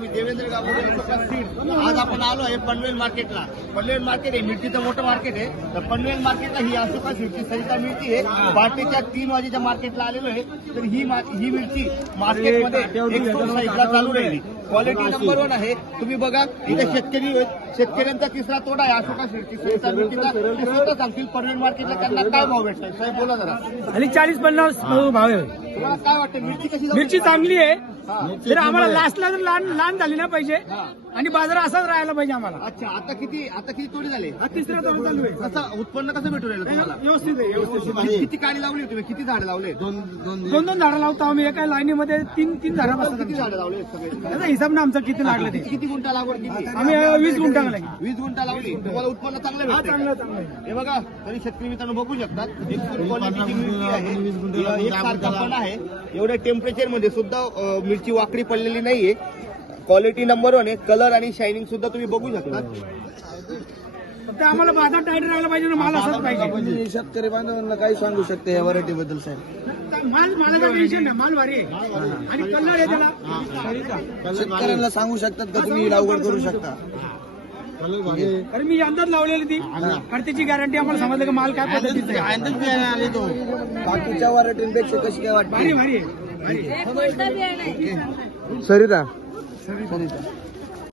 मी देवेंद्र गावडे आज आपण आलो आहे पनवेल मार्केटला. पनवेल मार्केट आहे मिरचीचं मोठं मार्केट आहे. तर पनवेल मार्केटला ही अशोका सीडची सरिता मिरची आहे. पहाटेच्या 3 वाजेच्या मार्केटला आलेलो आहे. तर ही मिरची मार्केटमध्ये 160ला चालू राहिली. क्वालिटी नंबर 1 आहे. तुम्ही बघा इथे शेतकऱ्यांचा तिसरा तोडा आहे अशोका सीडची सरिता मिरचीचा. ते स्वतः सांगतील पनवेल मार्केटला त्यांना काय भाव भेटतात. साहेब बोला जरा. आणि 40-50 भाव आहे. तुम्हाला काय वाटतं मिरची कशी मिरची चांगली आहे. तर आम्हाला लास्टला जर लहान झाली ना पाहिजे आणि बाजार असाच राहायला पाहिजे आम्हाला. अच्छा आता किती तोडे झाले. हा तिसरा तोडा चालू आहे. कसं उत्पन्न कसं भेटू राहिलं तुम्हाला. व्यवस्थित आहे, व्यवस्थित आहे. किती काडी लावली तुम्ही. किती झाडं लावले. दोन झाडं लावतो आम्ही एका लाईनीमध्ये तीन झाडं बसतात. किती झाडं लावले सगळे. त्याचा हिसाब ना आमचा किती लागलं ते. किती गुंठा लागवड किती. आम्ही 20 गुंठा लागले. 20 गुंठा लावली. तुम्हाला उत्पन्न चांगलं भेटतं. चांगलं हे बघा तरी शेतकरी मित्रांनो बघू शकतात. एक क्वालिटीची मिरची आहे. एक सारखापणा आहे. एवढ्या टेम्परेचर मध्ये सुद्धा मिरची वाकडी पडलेली नाहीये. क्वालिटी नंबर 1 आहे. कलर आणि शायनिंग सुद्धा तुम्ही बघू शकता. फक्त आम्हाला बाजार टाईट राहायला पाहिजे ना. माल असाच पाहिजे. शेतकरी बांधवांना काही सांगू शकते या व्हरायटी बद्दल साहेब. मालाचं टेन्शन नाही. माल भारी आहे आणि कलर आहे त्याला. शेतकऱ्यांना सांगू शकतात का तुम्ही लागवड करू शकता. अरे मी अंदाज लावलेली ती कारण त्याची गॅरंटी आम्हाला समजलं की माल काय पद्धतीचा आहे. बाकीच्या व्हरायटींपेक्षा कशी काय वाटते. भारी आहे. सरिता